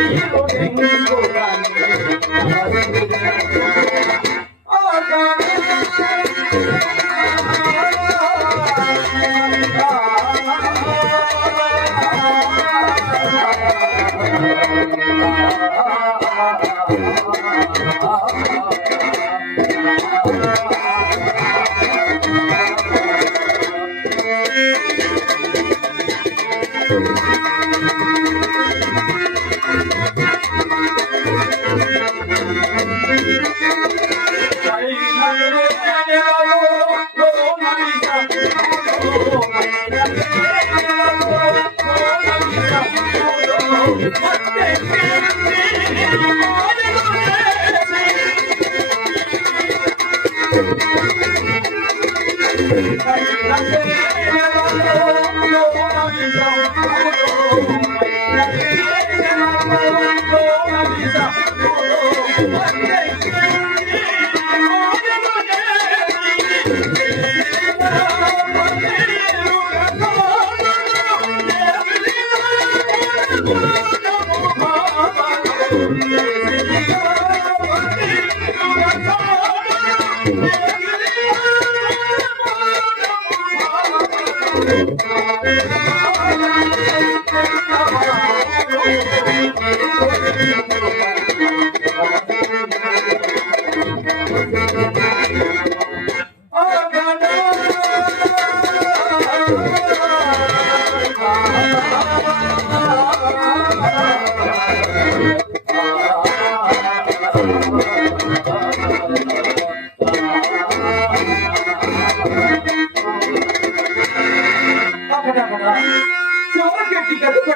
Thank you. What Yeah. করবেন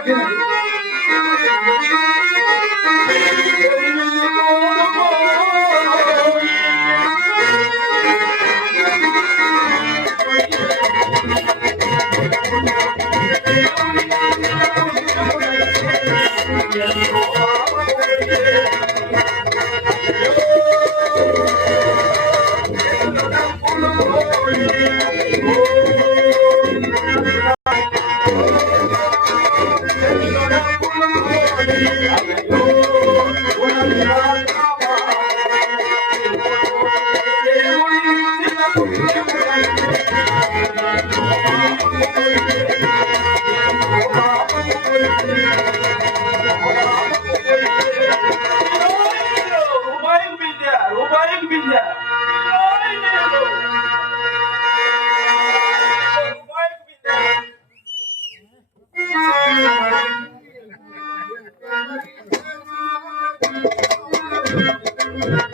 Yeah. Oh,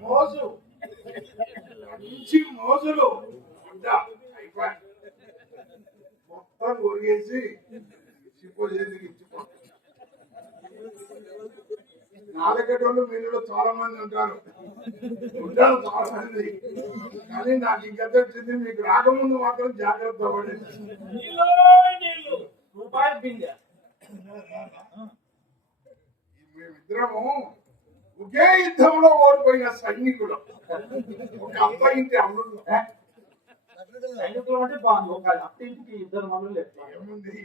మోజు. మంచి మోజులు. మొత్తం కొరిగేసి సిప్పు చేతికి ఇచ్చుకో నాలుగేటోళ్ళు మీలో చాలా మంది ఉంటారు. ఉంటారు చాలా మంది కానీ నాకు ఇంకా వచ్చింది మీకు రాకముందు మాత్రం జాగ్రత్త బిందె మేమిద్దరము ఒకే యుద్ధంలో ఓడిపోయిన సైనికులు. ఒక అబ్బాయి ఇంటి అమ్ముడు సైనికులు అంటే బాగుంది. ఒక అత్తింటికి ఇద్దరు మనులు లేదు ఏముంది?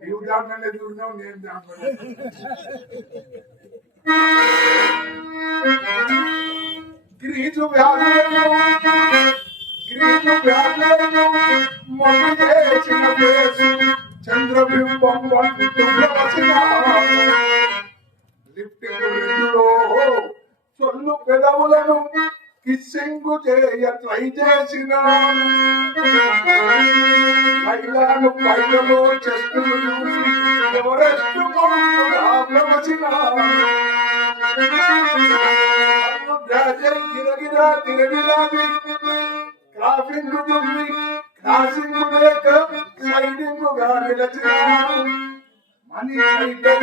నీవు దాంట్లోనే చూడినావు నేను దాంట్లో గ్రీజు వ్యాధులను గ్రీజు వ్యాధులను మొన్న చేసిన చంద్రబింబం చొల్లు పెదవులను కిస్సింగు చేయ ట్రై చేసిన. మహిళను పైలలో చెట్టును చూసి ఎవరెస్టు కొడుకుసిన గిరగిరా తిరగిలా క్రాఫింగ్ దుమ్మి క్రాసింగ్ బ్రేక్ స్లైడింగ్గా నిలచిన. మనీ సైతం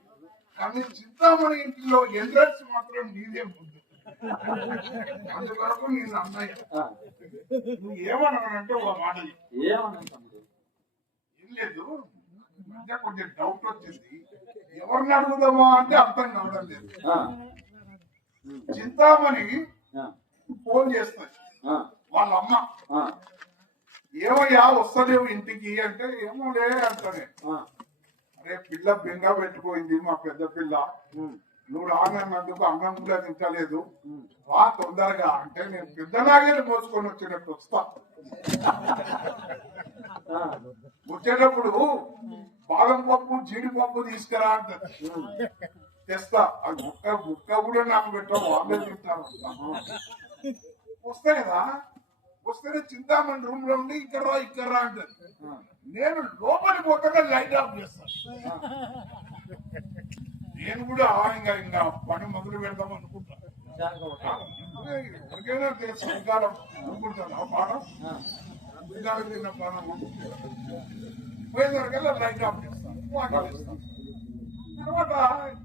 కానీ చింతామణి ఇంట్లో ఎంట్రన్స్ మాత్రం నీదే ముందు. అందువరకు నేను అన్నయ్య నువ్వు ఏమన్నానంటే ఒక మాట ఏం లేదు. మధ్య కొంచెం డౌట్ వచ్చింది. ఎవరిని అడుగుదామా అంటే అర్థం కావడం లేదు. చింతామణి ఫోన్ చేస్తుంది వాళ్ళ అమ్మ ఏమయ్యా వస్తలేవు ఇంటికి అంటే ఏమోలే అంటానే ఆ, అరే పిల్ల బెంగ పెట్టుకోయింది మా పెద్ద పిల్ల. నువ్వు రానందుకు అన్నం కూడా తింటలేదు. రా తొందరగా అంటే నేను పెద్దలాగే మోసుకొని వచ్చినట్టు వస్తా వచ్చేటప్పుడు బాదం పప్పు జీడిపప్పు తీసుకురా అంటది. ఉమ్, తెస్తా. ఆ ముక్క ముక్క కూడా నాకు పెట్టాం వాళ్ళే తింటారు. వస్తాయి కదా. వస్తేనే చింతామణి రూమ్లో ఉండి ఇక్కడ రా ఇక్కడ రా అంటారు. నేను లోపలి పోతానే లైట్ ఆఫ్ చేస్తాను నేను కూడా ఇంకా ఇంకా పని మొదలు పెడదాం అనుకుంటా. ఎవరికైనా తెలుసు చలికాలం అనుకుంటాను. ఆ పాఠం ఆ, బిడ్డలు తిన్న పానం పోయేసరికల్లా లైట్ ఆఫ్ చేస్తాను వాటర్ ఇస్తాను తర్వాత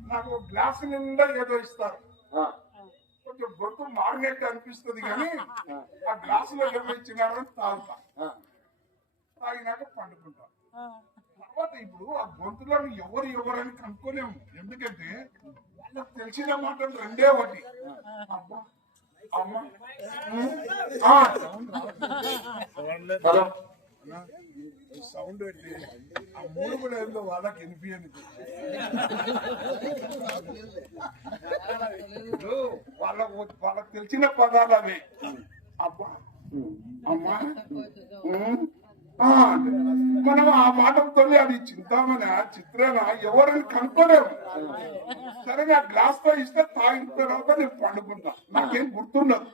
నాకు గ్లాస్ నిండా ఏదో ఇస్తారు. గొంతు మారినట్టు అనిపిస్తుంది కానీ ఆ గ్లాసులో ఏమో ఇచ్చినారని తాగుతా. తాగినాక పండుకుంటా. తర్వాత ఇప్పుడు ఆ గొంతులను ఎవరు ఎవరని కనుక్కోలేము. ఎందుకంటే వాళ్ళకి తెలిసిన మాటలు రెండే ఒకటి. అబ్బా అమ్మ. హలో. సౌండ్ పెట్టి ఆ మూడు కూడా ఏందో వాళ్ళకి వినిపించని వాళ్ళకు వాళ్ళకు వాళ్ళకి తెలిసిన పదాలు అవి. అబ్బా. అమ్మా. మనం ఆ మాటలతో అది చింతామని చిత్రన ఎవరిని కనుక్కోలేము. సరే నా గ్లాస్తో ఇస్తే తాగిన తర్వాత నేను పండుకుంటా. నాకేం గుర్తుండదు.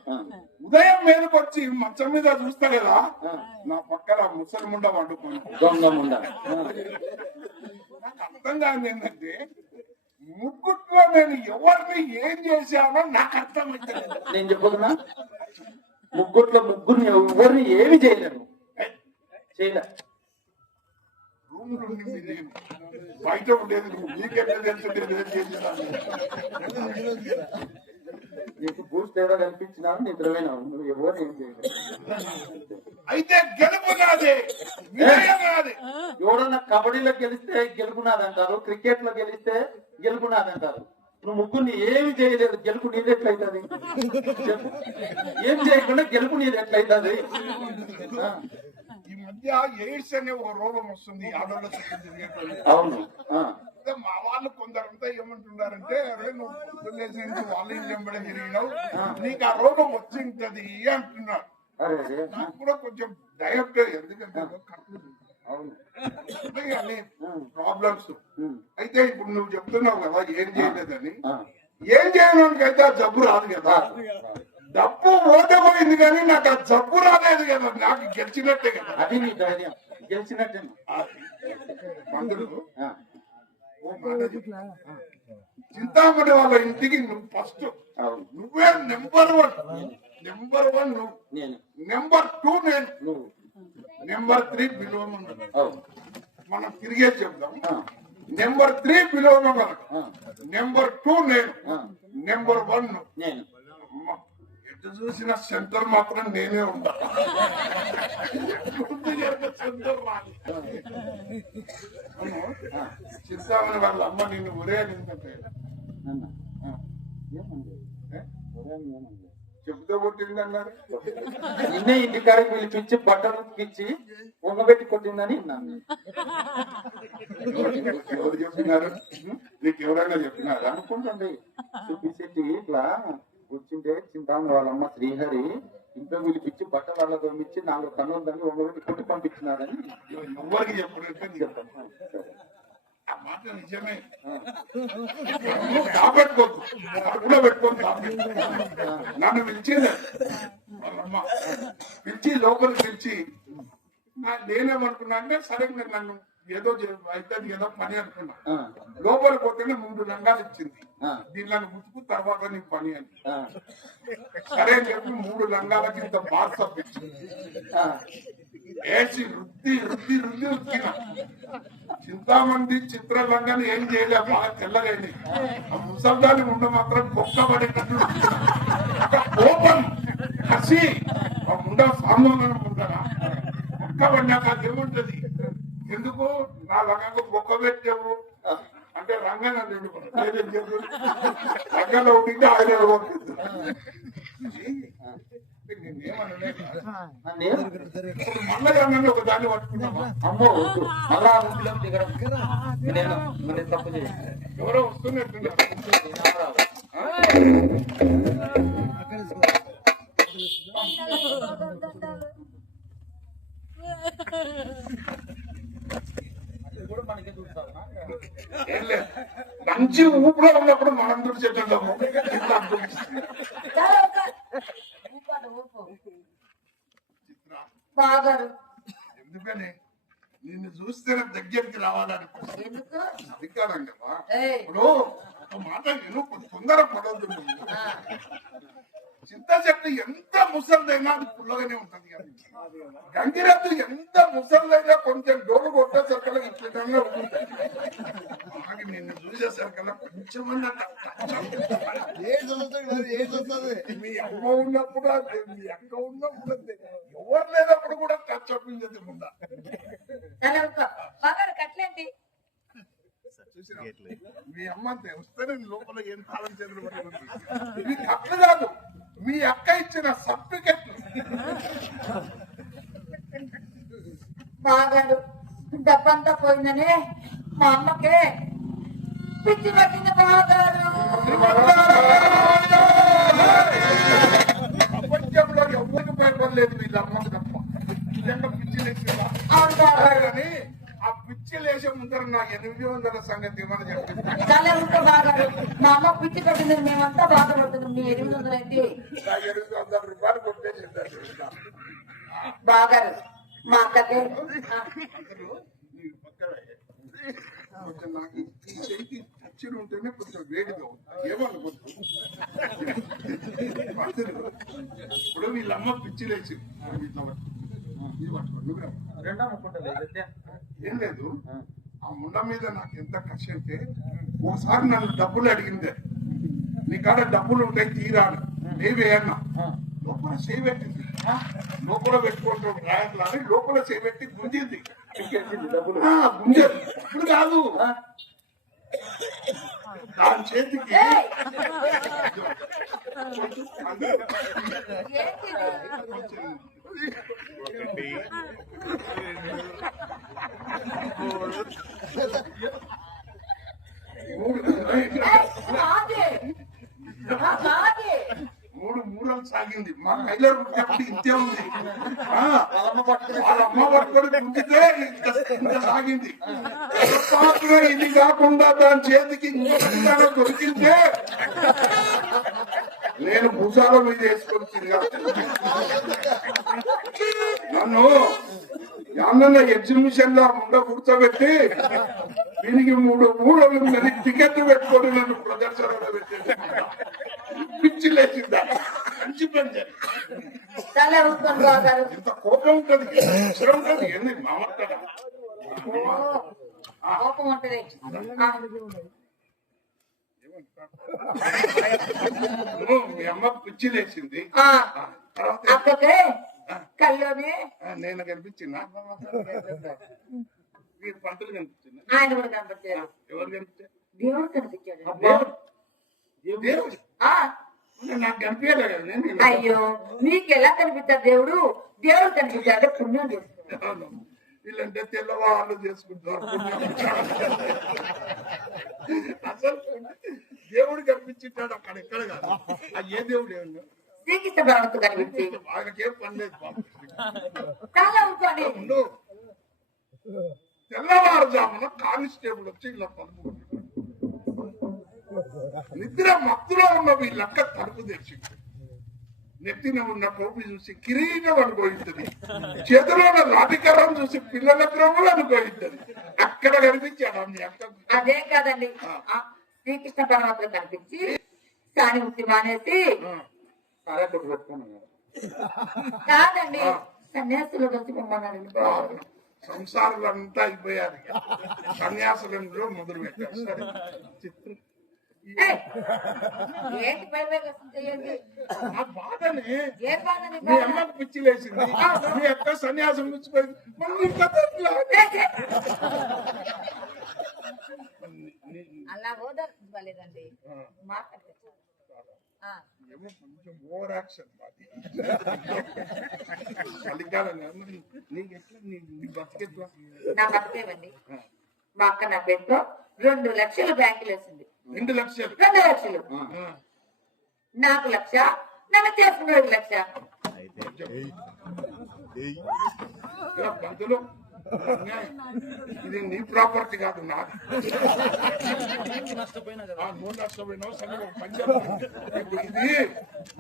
ఉదయం మీదకి వచ్చి మంచం మీద చూస్తా కదా. నా పక్కన ముసలి ముండ వండుకున్నా దొంగ ముండ. ఆ, నాకు అర్థం కాదు ఏంటంటే ముగ్గుట్లో నేను ఎవరిని ఏం చేశానో నాకు అర్థం నేను చెప్పుకున్నా ముగ్గుట్లో ముగ్గురిని ఎవరిని ఏమి చేయలేను. చేయలే బయట ఉండేది నువ్వు నీకెట్లా తెలుసు నీకు బూస్ట్ ఏదో కనిపించినా నువ్వు ఎవరు ఏం చేయలేదు. అయితే గెలుపు నాదే ఎవడన్నా కబడ్డీలో గెలిస్తే గెలుపునాదంటారు క్రికెట్లో గెలిస్తే గెలుపునాదంటారు. నువ్వు ముగ్గురిని ఏమి చేయలేదు గెలుపు నీది ఎట్లయితుంది. ఏం చేయకుండా గెలుపు నీది ఎట్లయితుంది? ఈ మధ్య ఎయిడ్స్ అనే ఒక రోగం వస్తుంది ఆడవాళ్ళ చుట్టూ అయితే మా వాళ్ళు కొందరంతా ఏమంటున్నారంటే అరే నువ్వు పొద్దున్నేసి నుంచి వాళ్ళ ఇంటి వెంబడి తిరిగినావు నీకు ఆ రోగం వచ్చింటది అంటున్నారు. నాకు కూడా కొంచెం డైరెక్ట్ ఎందుకంటే ప్రాబ్లమ్స్. అయితే ఇప్పుడు నువ్వు చెప్తున్నావు కదా ఏం చేయలేదని. ఏం చేయడానికి అయితే ఆ జబ్బు రాదు కదా. డబ్బు ఓటపోయింది కానీ నాకు ఆ జబ్బు రాలేదు కదా. నాకు గెలిచినట్టే కదా. అది నీ ధైర్యం. గెలిచినట్టే మందులు. చింతామణి వాళ్ళ ఇంటికి నువ్వు ఫస్ట్. నువ్వే నెంబర్ వన్. నెంబర్ వన్ నువ్వు. నెంబర్ టూ నేను. నెంబర్ త్రీ అవును మనం తిరిగే చెప్దాం. నెంబర్ త్రీ ఆ, నెంబర్ టూ నేను ఆ, నెంబర్ వన్ నువ్వు నేను అమ్మ, ఎటు చూసిన సెంటర్ మాత్రం నేనే ఉంటా. సెంటర్ రాదు. అవును. ఆ, చింతామణి వాళ్ళ అమ్మ నిన్ను ఒరే నిందంటే చెబుతూ కొట్టింది అన్నారు నిన్నే ఇంటికాడికి పిలిపించి బట్టలు ఉతికిచ్చి వంగబెట్టి కొట్టిందని విన్నాను ఎవరు చెప్పినారు? నీకు ఎవరైనా చెప్పినారా? అనుకుంటుంది చూపించేటి ఇట్లా కూర్చుంటే చింతాను వాళ్ళమ్మ శ్రీహరి ఇంట్లో పిలిపించి బట్టలు వాళ్ళ తోమిచ్చి నాలుగు కన్నులు దాన్ని వంగబెట్టి కొట్టి పంపించినారని ఎవరికి చెప్పినట్టు చెప్తాను మాట నిజమే. దాపెట్టుకోకు. అడుగులో పెట్టుకొని నన్ను పిలిచింది. వాళ్ళమ్మ పిలిచి లోపలికి పిలిచి నా- నేనేమనుకున్నా అంటే సరే నన్ను ఏదో అయితే ఏదో పని అనుకున్నా. ఆ, లోపలికి పోతేనే మూడు రంగాలు ఇచ్చింది. దీనిలో ముట్టుకు తర్వాత నీ పని అని. సరే చెప్పి మూడు రంగాలకి ఇంత వాట్సాప్ ఇచ్చింది ఆ. వేసి రుద్ది రుద్ది రుద్ది ఉతికిన చింతామంది చిత్రలంగాని ఏం చేయలే బాగా తెల్లగైంది ఆ ముసల్దాని ఉండ మాత్రం బొక్క పడేటట్టు కోపం కసి. ఆ ముండ సామాన్యం ఉండరా బొక్క పడినాక అదేముంటది ఎందుకు? నా లంగకు బొక్క పెట్టావు. అంటే రంగన చెప్పు రంగంలో ఆయన మళ్ళీ అన్నది ఒక దాన్ని పట్టుకున్నామా అమ్మో వద్దు మళ్ళా ఊపిలో దిగడం నేను నేను తప్పు చేయాలి ఎవరో వస్తున్నట్టున్నారు కూడా మనకి చూస్తావా ఏం లేదు మంచి ఊపిలో ఉన్నప్పుడు మనం తుడిచేటము ఇట్లా తుడిచి- చిత్ర, బాగారు ఎందుకని? నిన్ను చూస్తేనే దగ్గరికి రావాలనిపిస్తుంది ఎందుకు? ఇప్పుడు ఒక మాట నేను తొందర పడవద్దు చింత చెట్టు ఎంత ముసలిదైనా అది పుల్లగానే ఉంటది గంగిరత్తు ఎంత ముసలిదైనా కొంచెం డోలు కొట్టేసరికల్లా ఇట్లా ఉంటుంది. ఆగి నిన్ను చూసేసరికల్లా కొంచెం మీ అమ్మ ఉన్నప్పుడు అంతే, మీ అక్క ఉన్నప్పుడు అంతే. ఎవరు లేనప్పుడు కూడా ముందా? కట్లేంటి? చూసినా? మీ అమ్మ అంతే వస్తేనే లోపల ఏం తాళం చేతులు పట్టుకుంటుంది. ఇది కట్లు కాదు. మీ అక్క ఇచ్చిన సర్టిఫికెట్. బాగారు డబ్బంతా పోయిందనే మా అమ్మకే పిచ్చి పట్టింది బాగారు. ప్రపంచంలో ఎవరికి భయపడలేదు వీళ్ళ అమ్మకి తప్ప నిజంగా పిచ్చి లేచిందా బాగారు కానీ ఆ. పిచ్చి లేచే ముందర నాకు ఎనిమిది వందల సంగతి ఏమని చెప్పింది చాలా ఉంటే బాగారు మా అమ్మ పిచ్చి పట్టింది మేమంతా బాధపడుతున్నాం మీ ఎనిమిది వందలు అయితే ఎనిమిది వందల రూపాయలు కొట్టేసింది బాగారు మా అక్కకి అందరూ టచ్చులు ఉంటేనే కొంచెం వేడిగా ఉంది. అందరూ ఇప్పుడు వీళ్ళమ్మ పిచ్చి లేచి ఇట్లా ఏం లేదు. ఆ. ముండ మీద నాకు ఎంత కక్ష అంటే ఒకసారి నన్ను డబ్బులు అడిగిందే. నీ కాడ డబ్బులు ఉంటాయి తీరాను లేవే అన్నా. లోపల చేపెట్టింది లోపల పెట్టుకుంటాం రాయట్లా అని లోపల గుంజింది. ఇంకేంటి డబ్బులు. ఆ, గుంజేది. ఇప్పుడు కాదు. ఆ? దాని చేతికి ఏయ్, మూడు. మూడు మూడలు సాగింది. మా టైలర్ కాబట్టి ఇంతే ఉంది. అమ్మ పట్టుకొని గుంజితే ఇంత సాగింది. ఇది కాకుండా దాని చేతికి దొరికిందే? నేను భుజాల మీద వేసుకొని తిరిగా నన్ను అన్న ఎగ్జిబిషన్లో ముండ కూర్చోబెట్టి దీనికి మూడు మూడలు ఉన్నది టికెట్ పెట్టుకొని నన్ను ప్రదర్శనలో పెట్టేది పిచ్చి లేచిందా? మంచి పని ఎంత కోపం ఉంటుంది. ఉంటుంది. ఏంది మామట్టడా ఓ, కోపం ఉంటది. ఆ, మీ అమ్మ పిచ్చి లేచింది. అక్కకే కల్లోనే నేను కనిపించిందా మీరు పంటలు కనిపించిందా? ఆయన కూడా కనపచ్చారు ఎవరు కనిపించారు? దేవుడు కనిపించాడు. అయ్యో మీకు ఎలా కనిపిస్తారు దేవుడు? దేవుడు కనిపించాడు పుణ్యం చేస్తాడు. వీళ్ళంటే తెల్లవాళ్ళు చేసుకుంటారు అసలు దేవుడు కనిపించింటాడు అక్కడ ఎక్కడ కాదు. ఆ ఏ దేవుడు ఏమన్నా? శ్రీకృష్ణ పరమత్తు కనిపించి. ఆయనకేం పని లేదు. చాలా తెల్లవారుజామున కానిస్టేబుల్ వచ్చి ఇలా కొట్టాడు. నిద్ర మత్తులో ఉన్న వీళ్ళక్క తలుపు తెచ్చింది నెత్తిన ఉన్న టోపీ చూసి కిరీటం అనుకోయింటది చేతిలో ఉన్న లాఠీకరం చూసి పిల్లల క్రమం అనుకోయింటది అక్కడ కనిపించాడు అదే కాదండి. శ్రీకృష్ణ పరమాత్మ కనిపించి సాని వృత్తి మానేసి కాదండి. సన్యాసులు కలిసి పొమ్మన్నాడు సంసారాలు అంతా అయిపోయారు ఇక. సన్యాసులంలో మొదలు పెట్టారు సరే. చిత్రం ఏయ్! ఏంటి? ఆ బాధని ఏం బాధని మీ అమ్మకు పిచ్చి లేచింది మీ అక్క సన్యాసం పుచ్చిపోయింది మరి నీ కథ ఎట్లా? నీ- నీ- అలా ఓదర్చలేదండి ఆ, మాట్లాడతారు ఏమో కొంచెం ఓవర్ యాక్షన్ మాది. చలికాలం కదా, మరి నీకు ఎట్లా నీ నీ బతికెట్లా నా బతికేవండి మా అక్క నా పేరుతో రెండు లక్షలు బ్యాంకులు వేసింది. రెండు లక్షలు? రెండు లక్షలు. నాకు లక్ష నన్ను చేసుకున్న లక్ష. ఇది నీ ప్రాపర్టీ కాదు నాది. ఆ, నువ్వు నష్టపోయినావు సరే ఇది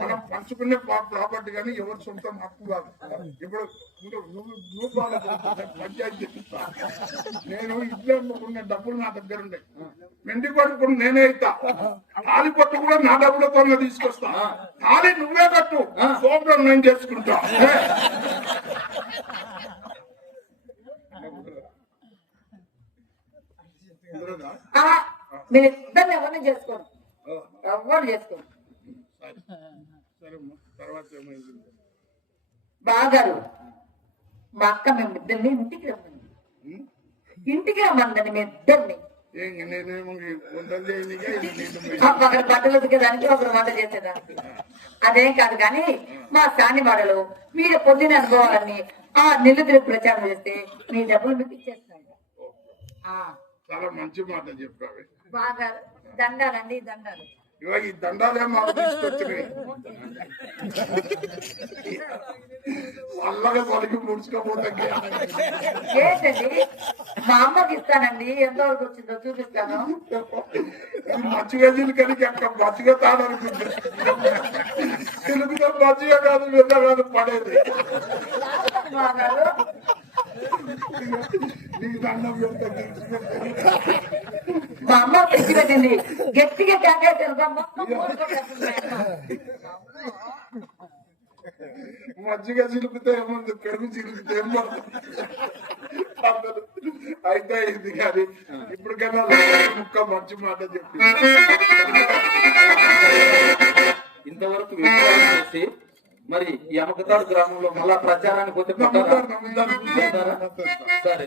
మనం పంచుకునే ప్రాపర్టీ కానీ ఎవరి సొంతం హక్కు కాదు. ఇప్పుడు నువ్వు పంచాయతీ. నేను ఇల్లు అమ్ముకున్న డబ్బులు నా దగ్గర ఉన్నాయి. మెండి కొడుకుని నేనే ఇస్తా. తాలి పట్టు కూడా నా డబ్బులతో తీసుకొస్తా. తాలి నువ్వే కట్టు. సోపడం నేను చేసుకుంటా. మీరు ఇద్దరు ఎవరిని చేసుకోండి ఆ, ఎవరు ఏమైంది? బాగారు. మా అక్క మేము ఇద్దరిని ఇంటికి రమ్మంది? ఇంటికి రమ్మందండి మీ ఇద్దరిని. ఒకరు బట్టలు ఉతికేదానికి ఒకరు వంట చేసేదానికి అదేం కాదు కానీ మా సాని వాడలు మీరు పొందిన అనుభవాలన్నీ ఆ నిల్లు తిరిగి ప్రచారం చేస్తే మీ డబ్బులు మీకు ఇచ్చేస్తాను చాలా మంచి మాట చెప్పావి. బాగా దండాలండి దండాలు. ఇవాళ ఈ దండాలే మాకు తీసుకొచ్చినాయి. చల్లగా తొలగి ముడుచుకోపోతే ఏంటండి మా అమ్మకి ఇస్తానండి. ఎంతవరకు వచ్చిందో చూపిస్తాను. మంచిగా చిలుకనికి అక్కడ మంచిగా తాడనుకుంది చిలుకతో మంచిగా కాదు వెళ్ళ కాదు పడేది. మా అమ్మ పిచ్చి పెట్టింది గట్టిగా కేకేసారు మొత్తం మజ్జిగ చిలుకుతే ఏముంది? పెరుగు చిలిపితే ఏముంది అయితే ఇది కానీ ఇప్పటికైనా ముక్క మంచి మాట చెప్పి ఇంతవరకు విషయాలు చేసి మరి ఈ అమకతాడు గ్రామంలో మళ్ళా ప్రచారానికి? నమ్ముతారు. సరే